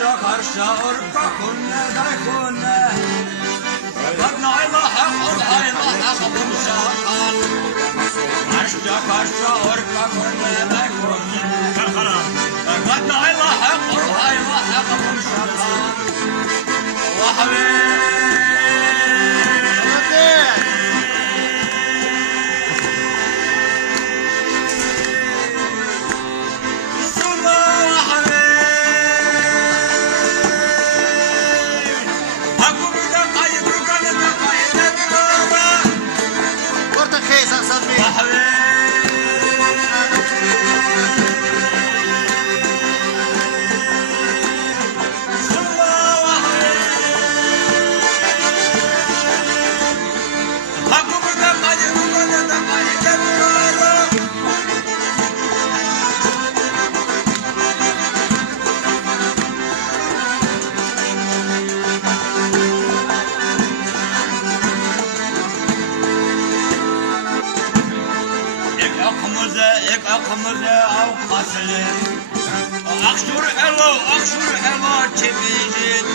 karşı orka kunne da kunne Kadna ayla hak ol ayla hak buluşakan karşı orka kunne da kunne Kadna ayla hak ol ayla hak buluşakan Vahve Akımızı av kasılı Akşur elo çepicin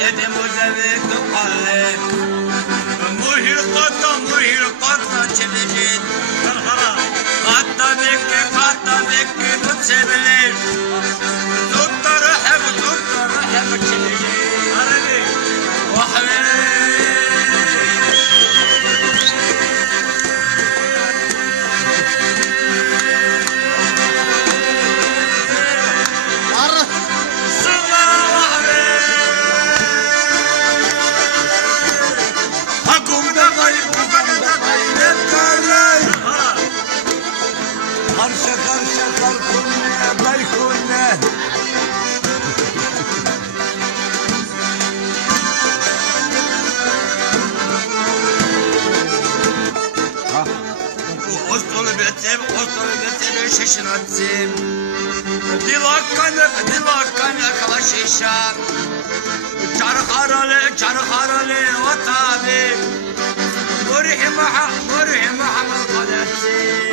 Yetimize ve tıkalı Muhir katta çepicin Katta bekki mutsebilir Tuttarı hep çepicin Vahve Karşı kalkunne Ostolu betem şaşıratsım Dilakkanı kalaşışar Çarıharalı vatabi Murhime hamil kadersin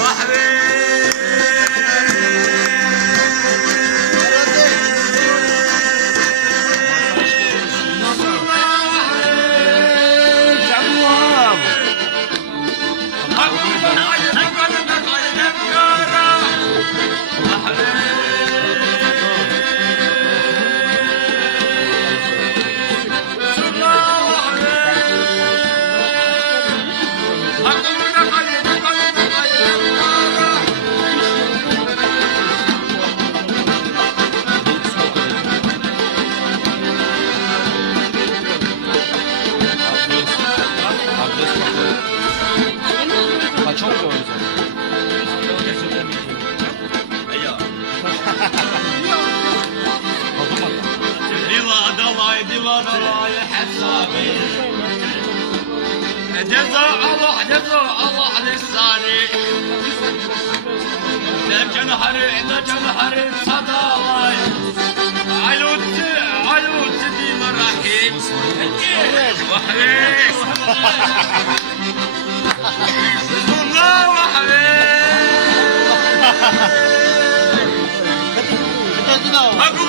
Vahve Dilay hesabı Ceza Allah lissani Ne cenhari sadalay Alutti dima rahim Vahve Sunna vahve Aku